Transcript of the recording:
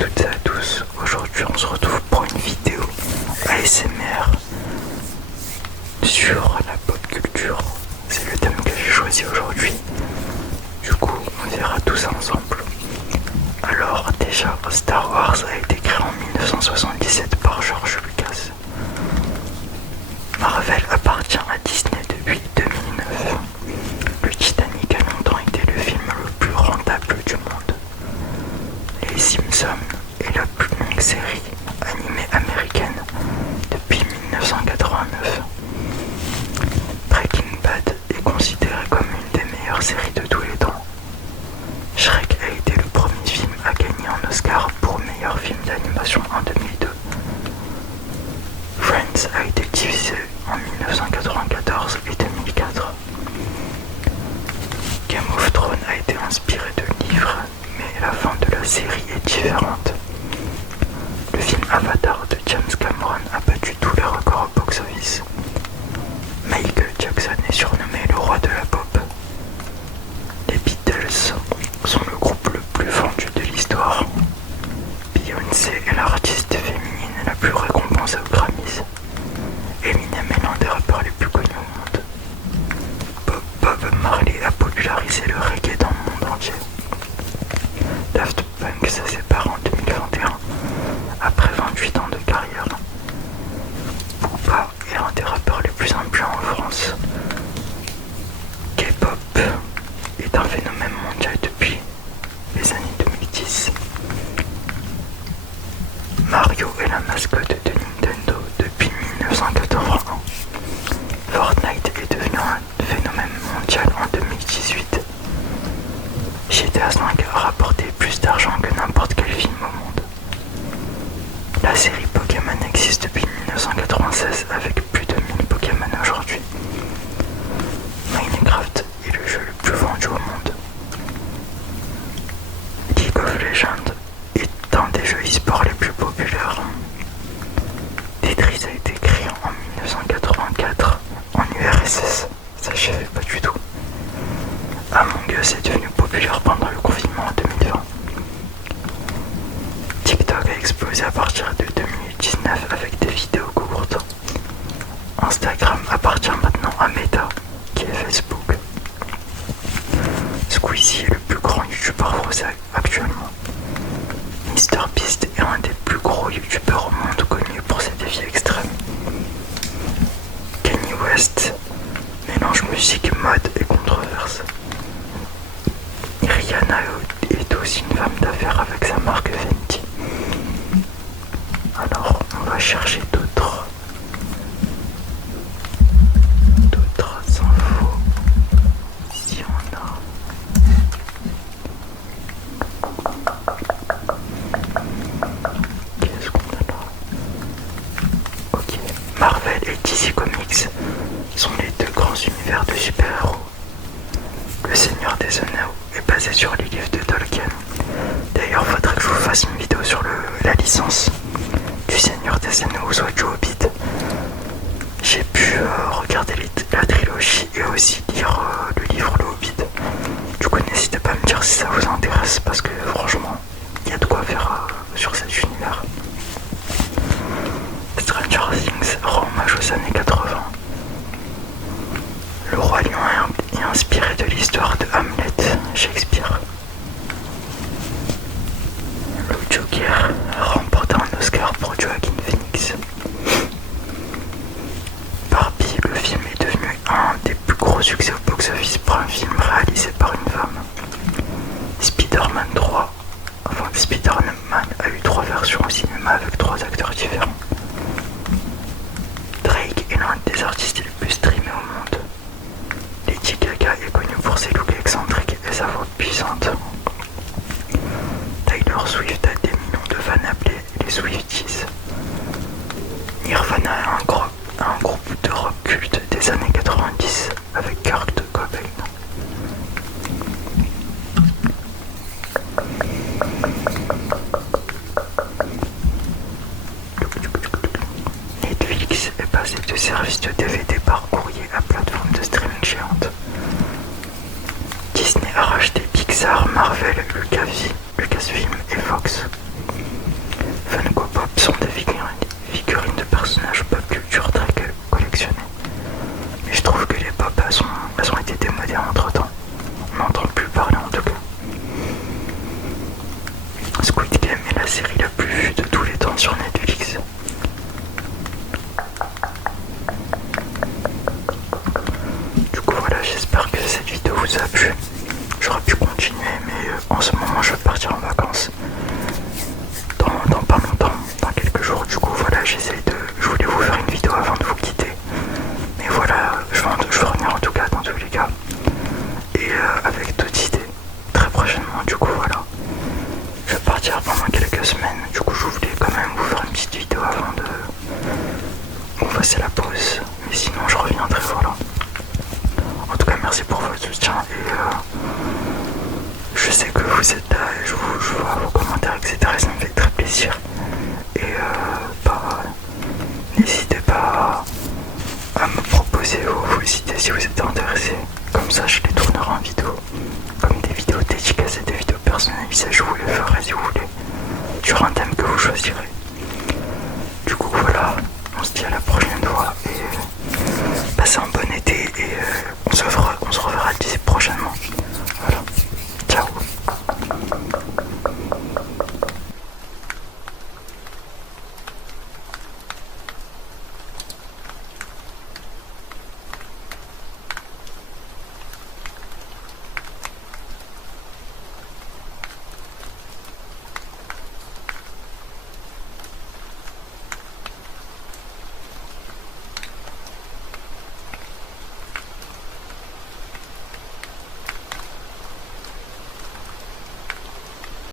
toutes et à tous, aujourd'hui on se retrouve pour une vidéo ASMR sur la pop culture. C'est le thème que j'ai choisi aujourd'hui. Du coup on verra tout ça ensemble. Alors déjà, Star Wars a été créé en 1977 par George Lucas. Marvel appartient à Disney depuis 2009. Le Titanic a longtemps été le film le plus rentable du monde. Les Simpsons est la plus longue série animée américaine depuis 1989. Breaking Bad est considéré comme une des meilleures séries de tous les temps. Shrek a été le premier film à gagner un Oscar pour meilleur film d'animation en 2002. Friends a été diffusé en 1994 et 2004. Game of Thrones a été inspiré de livres, mais la fin de la série est différente. Le film Avatar de James Cameron a battu tous les records au box-office. Michael Jackson est surnommé le roi de la pop. Les Beatles sont le groupe le plus vendu de l'histoire. Beyoncé est l'artiste féminine la plus récompensée aux Grammys. Eminem est l'un des rappeurs les plus connus au monde. Bob Marley a popularisé le reggae dans le monde entier. Daft Punk se sépare en 2021 après 28 ans de carrière. Booba est l'un des rappeurs les plus influents en France. K-pop est un phénomène mondial depuis les années 2010. Mario est la mascotte de Nintendo depuis 1981. Fortnite est devenu un phénomène mondial en 2018. GTA V a rapporté plus d'argent que n'importe quel film au monde. La série Pokémon existe depuis 1996 avec plus de 1000 Pokémon aujourd'hui. Minecraft est le jeu le plus vendu au monde. League of Legends est un des jeux e-sport les plus populaires. Tetris a été créé en 1984 en URSS, ça je savais pas du tout. Among Us est devenu populaire pendant le confinement en 2020. TikTok a explosé à partir de 2019 avec des vidéos courtes. Instagram appartient maintenant à Meta, qui est Facebook. Squeezie est le plus grand youtubeur français actuellement. MrBeast est un des plus gros youtubeurs au monde connu pour ses défis extrêmes. Kanye West mélange musique, mode et controverse. Rihanna est aussi une femme d'affaires avec sa marque Fenty. Alors on va chercher d'autres infos. Si on a qu'est-ce qu'on a là? Ok, Marvel et DC Comics sont les deux grands univers de super-héros. Le Seigneur des Anneaux est basé sur les livres de Tolkien. D'ailleurs, faudrait que je vous fasse une vidéo sur la licence du Seigneur des Anneaux ou soit du Hobbit. J'ai pu regarder la trilogie et aussi lire le livre Le Hobbit. Du coup, n'hésitez pas à me dire si ça vous intéresse parce que franchement, il y a de quoi faire sur cet univers. Stranger Things rend hommage aux années 80. Le Roi Lion est inspiré de l'histoire de Hamlet, Shakespeare. Le Joker remporte un Oscar pour Joaquin Phoenix. Barbie, le film est devenu un des plus gros succès au box-office pour un film réalisé par une femme. Spider-Man 3, Spider-Man a eu 3 versions au cinéma avec 3 acteurs différents. Drake est l'un des artistes les plus streamés au monde. Lady Gaga est connue pour ses looks excentriques et sa voix puissante. Taylor Swift a des millions de fans appelés les Swifties. Nirvana est un groupe de rock culte des années 90 avec Kurt Cobain. Netflix est passé de service de DVD par courrier à plateforme de streaming géante. Disney a racheté Pixar, Marvel, Lucasfilm et Fox. série la plus vue de tous les temps sur Netflix. Du coup voilà, j'espère que cette vidéo vous a plu. J'aurais pu continuer, mais en ce moment je vais partir en vacances dans pas longtemps, dans quelques jours. Du coup voilà, je voulais vous faire une vidéo avant de vous quitter, mais voilà, je vais revenir en tout cas dans tous les cas, et avec d'autres idées très prochainement. Du coup voilà, je vais partir pendant quelques semaines. Du coup je voulais quand même vous faire une petite vidéo avant de on fasse la pause, mais sinon je reviendrai. Voilà, en tout cas merci pour votre soutien, et je sais que vous êtes là, et je vois vos commentaires, etc. Ça me fait très plaisir. Et n'hésitez pas à me proposer vos idées si vous êtes intéressé. Comme ça, je les tournerai en vidéo.